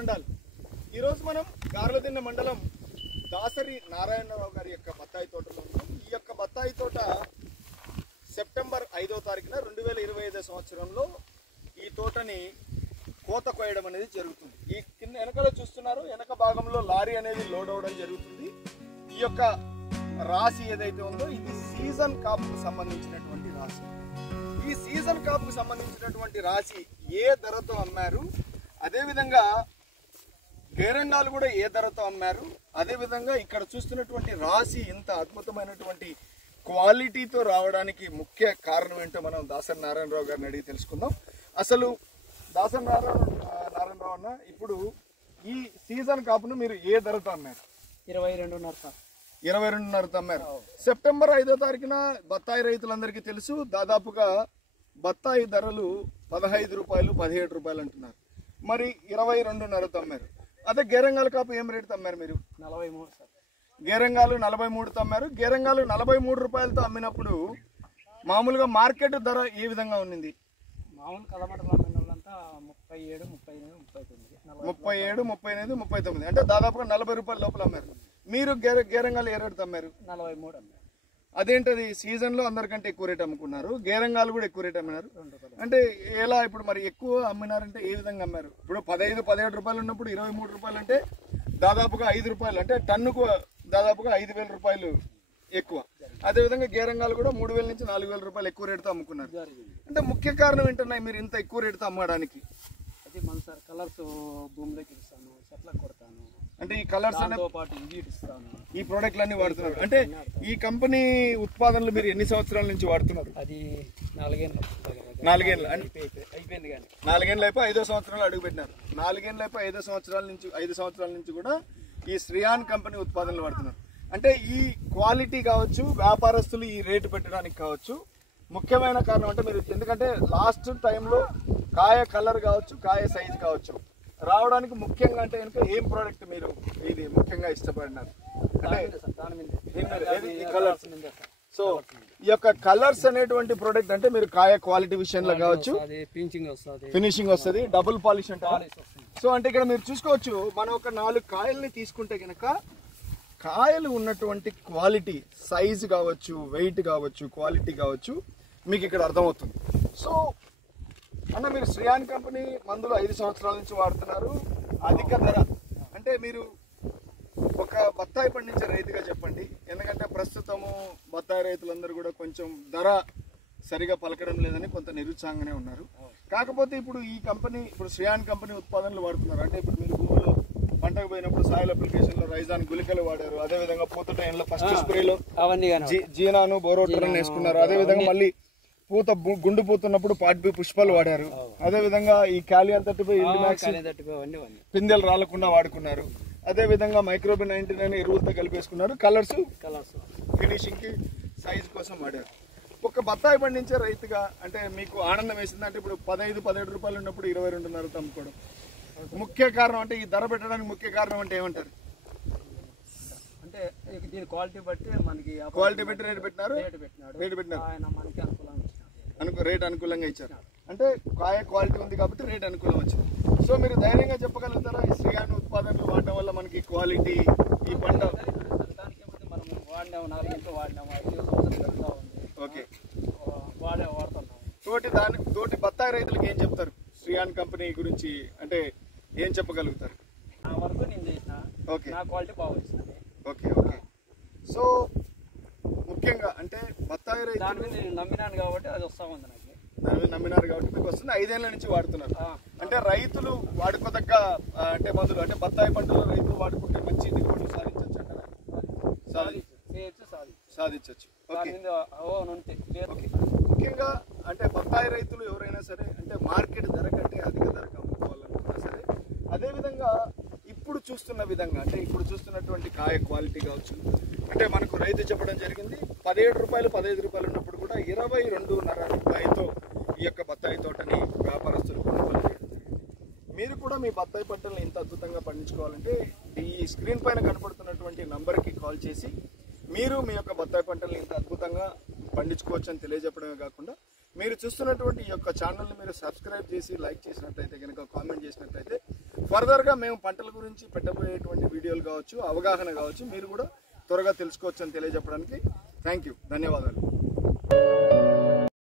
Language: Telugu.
ఆనందాలు. ఈరోజు మనం గార్లదిన్నె మండలం దాసరి నారాయణరావు గారి యొక్క బత్తాయి తోటలో ఉన్నాం. ఈ యొక్క బత్తాయి తోట సెప్టెంబర్ 5వ తారీఖున 2025 సంవత్సరంలో ఈ తోటని కోత కోయడం అనేది జరుగుతుంది. ఈ కింద వెనకలో చూస్తున్నారు, వెనక భాగంలో లారీ అనేది లోడ్ అవడం జరుగుతుంది. ఈ యొక్క రాశి ఏదైతే ఉందో ఇది సీజన్ కాపుకు సంబంధించినటువంటి రాశి. ఈ సీజన్ కాపుకు సంబంధించినటువంటి రాశి ఏ ధరతో అమ్మారు, అదేవిధంగా గేరంగాలు కూడా ఏ ధరతో అమ్మారు, అదేవిధంగా ఇక్కడ చూస్తున్నటువంటి రాశి ఇంత అద్భుతమైనటువంటి క్వాలిటీతో రావడానికి ముఖ్య కారణం ఏంటో మనం దాసరి నారాయణరావు గారిని అడిగి తెలుసుకుందాం. అసలు దాసరి నారాయణరావు అన్న, ఇప్పుడు ఈ సీజన్ కాపును మీరు ఏ ధరతో అమ్మారు? 22.5తో అమ్మారు. సెప్టెంబర్ 5వ తారీఖున బత్తాయి రైతులందరికీ తెలుసు, దాదాపుగా బత్తాయి ధరలు 15 రూపాయలు 17 రూపాయలు అంటున్నారు. మరి 22.5తో అమ్మారు. అదే గేరంగాల కాపు ఏం రేటుతో అమ్మారు మీరు? 43 సార్. గేరంగాలు 43తో అమ్మారు. గేరంగాలు 43 రూపాయలతో అమ్మినప్పుడు మామూలుగా మార్కెట్ ధర ఏ విధంగా ఉన్నింది? మామూలు కలమటలు అమ్మిన వాళ్ళంతా 37, 38, 39 అంటే దాదాపుగా 40 రూపాయల లోపల అమ్మారు. మీరు గేరంగాలు ఏ రేటుతో అమ్మారు? 43 అమ్మారు. అదేంటది, సీజన్ లో అందరికంటే ఎక్కువ రేట్ అమ్ముకున్నారు, గేరంగాలు కూడా ఎక్కువ రేట్ అమ్మినారు అంటే ఎలా? ఇప్పుడు మరి ఎక్కువ అమ్మినారంటే ఏ విధంగా అమ్మారు? ఇప్పుడు 15-17 రూపాయలు ఉన్నప్పుడు 23 రూపాయలు అంటే దాదాపుగా 5 రూపాయలు, అంటే టన్నుకు దాదాపుగా 5,000 రూపాయలు ఎక్కువ. అదేవిధంగా గేరంగాలు కూడా 3,000 నుంచి 4,000 రూపాయలు ఎక్కువ రేటుతో అమ్ముకున్నారు. అంటే ముఖ్య కారణం ఏంటన్నాయి మీరు ఇంత ఎక్కువ రేటుతో అమ్మడానికి? అది మన సార్ కలర్స్ భూమిలోకి ఇస్తాను, చెట్లకు కొడతాను, అంటే ఈ కలర్స్ దాంతో పాటు ఇవి ఇస్తాను, ఈ ప్రోడక్ట్లు అన్ని వాడుతున్నారు. అంటే ఈ కంపెనీ ఉత్పాదనలు మీరు ఎన్ని సంవత్సరాల నుంచి వాడుతున్నారు? అది 4 ఏళ్ళు అయిపోయింది. కానీ 4 ఏళ్ళు అయిపోయి 5వ సంవత్సరాలు అడుగు పెట్టినారు. 4 ఏళ్ళు అయిపోయి 5 సంవత్సరాల నుంచి కూడా ఈ శ్రీయాన్ కంపెనీ ఉత్పాదనలు వాడుతున్నారు. అంటే ఈ క్వాలిటీ కావచ్చు, వ్యాపారస్తులు ఈ రేటు పెట్టడానికి కావచ్చు, ముఖ్యమైన కారణం అంటే మీరు ఎందుకంటే లాస్ట్ టైంలో కాయ కలర్ కావచ్చు, కాయ సైజ్ కావచ్చు రావడానికి ముఖ్యంగా అంటే కనుక ఏం ప్రోడక్ట్ మీరు ఇది ముఖ్యంగా ఇష్టపడినారు అంటే కలర్స్. సో ఈ యొక్క కలర్స్ అనేటువంటి ప్రోడక్ట్ అంటే మీరు కాయ క్వాలిటీ విషయంలో కావచ్చు, ఫినిషింగ్ వస్తుంది, డబుల్ పాలిష్ అంటారు. సో అంటే ఇక్కడ మీరు చూసుకోవచ్చు, మనం ఒక 4 కాయల్ని తీసుకుంటే కనుక కాయలు ఉన్నటువంటి క్వాలిటీ, సైజు కావచ్చు, వెయిట్ కావచ్చు, క్వాలిటీ కావచ్చు మీకు ఇక్కడ అర్థమవుతుంది. సో అన్న, మీరు శ్రీయాన్ కంపెనీ మందులు 5 సంవత్సరాల నుంచి వాడుతున్నారు, అధిక ధర అంటే మీరు ఒక బత్తాయి పండించే రైతుగా చెప్పండి. ఎందుకంటే ప్రస్తుతము బత్తాయి రైతులందరూ కూడా కొంచెం ధర సరిగా పలకడం లేదని కొంత నిరుత్సాహంగానే ఉన్నారు. కాకపోతే ఇప్పుడు ఈ కంపెనీ, ఇప్పుడు శ్రీయాన్ కంపెనీ ఉత్పాదనలు వాడుతున్నారు. అంటే ఇప్పుడు మీరు భూమిలో పంటకు పోయినప్పుడు సాయిల్ అప్లికేషన్ లో రైజాన్ గుళికలు వాడారు, అదేవిధంగా పూత టైంలో ఫస్ట్ స్ప్రేలో జీనాను బోరోటరన్ వేసుకున్నారు, అదేవిధంగా మళ్ళీ పూత గుండు పూతున్నప్పుడు పాట్బి పుష్పాలు వాడారు, అదేవిధంగా ఈ కాలియన్ 35 పిందెలు రాలకుండా వాడుకున్నారు, అదేవిధంగా మైక్రోబిన్ 99 ఎరువులతో కలిపేసుకున్నారు, కలర్స్ ఫినిషింగ్ కి సైజ్ కోసం వాడారు. ఒక బత్తాయి పండించే రైతుగా అంటే మీకు ఆనందం వేసింది అంటే ఇప్పుడు 15-17 రూపాయలు ఉన్నప్పుడు 22.5 అమ్ముకోవడం ముఖ్య కారణం అంటే ఈ ధర పెట్టడానికి ముఖ్య కారణం అంటే ఏమంటారు? అంటే దీని క్వాలిటీ బట్టి మనకి క్వాలిటీ బట్టి రేటు పెట్టినారు, ఆయన మనకి రేట్ అనుకూలంగా ఇచ్చారు. అంటే కాయ క్వాలిటీ ఉంది కాబట్టి రేట్ అనుకూలం వచ్చింది. సో మీరు ధైర్యంగా చెప్పగలుగుతారా ఈ శ్రీయాన్ ఉత్పాదనలు వాడడం వల్ల మనకి క్వాలిటీ ఈ పంట మనం వాడినాము, 4 గంటలు వాడినాము, 5 సంవత్సరాలు ఉంది. ఓకే, వాడుతున్నాం. తోటి బత్తాయి రైతులకు ఏం చెప్తారు శ్రీయాన్ కంపెనీ గురించి, అంటే ఏం చెప్పగలుగుతారు? నా వరకు నేను చేసిన, ఓకే, నా క్వాలిటీ బాగా వచ్చింది. ఓకే. సో ముఖ్యంగా అంటే బత్తాయి రైతు దాని మీద నేను నమ్మినాను కాబట్టి అది వస్తా ఉంది. నాకు దాని మీద నమ్మినారు కాబట్టి మీకు వస్తుంది. 5 ఏళ్ల నుంచి వాడుతున్నారు. అంటే రైతులు వాడుకోదగ్గ అంటే మందులు, అంటే బత్తాయి పంటలో రైతులు వాడుకుంటే మంచి దిగుబడులు సాధించవచ్చు అంటారా? సాధించవచ్చు. ముఖ్యంగా అంటే బత్తాయి రైతులు ఎవరైనా సరే అంటే మార్కెట్ ధర కంటే అధిక ధరకు అమ్ముకోవాలనుకున్నా సరే, అదేవిధంగా ఇప్పుడు చూస్తున్న విధంగా అంటే ఇప్పుడు చూస్తున్నటువంటి కాయ క్వాలిటీ కావచ్చు, అంటే మనకు రైతు చెప్పడం జరిగింది 17 రూపాయలు 15 రూపాయలు ఉన్నప్పుడు కూడా 22.5 రూపాయలతో ఈ యొక్క బత్తాయి తోటని వ్యాపారస్తులు కొనుగోలు చేయడం జరిగింది. మీరు కూడా మీ బత్తాయి పంటలను ఇంత అద్భుతంగా పండించుకోవాలంటే ఈ స్క్రీన్ పైన కనపడుతున్నటువంటి నంబర్కి కాల్ చేసి మీరు మీ యొక్క బత్తాయి పంటలను ఇంత అద్భుతంగా పండించుకోవచ్చు అని తెలియజెప్పడమే కాకుండా మీరు చూస్తున్నటువంటి ఈ యొక్క ఛానల్ని మీరు సబ్స్క్రైబ్ చేసి లైక్ చేసినట్లయితే కనుక, కామెంట్ చేసినట్లయితే ఫర్దర్గా మేము పంటల గురించి పెట్టబోయేటువంటి వీడియోలు కావచ్చు, అవగాహన కావచ్చు, మీరు కూడా త్వరగా తెలుసుకోవచ్చు అని తెలియజెప్పడానికి థ్యాంక్ యూ, ధన్యవాదాలు.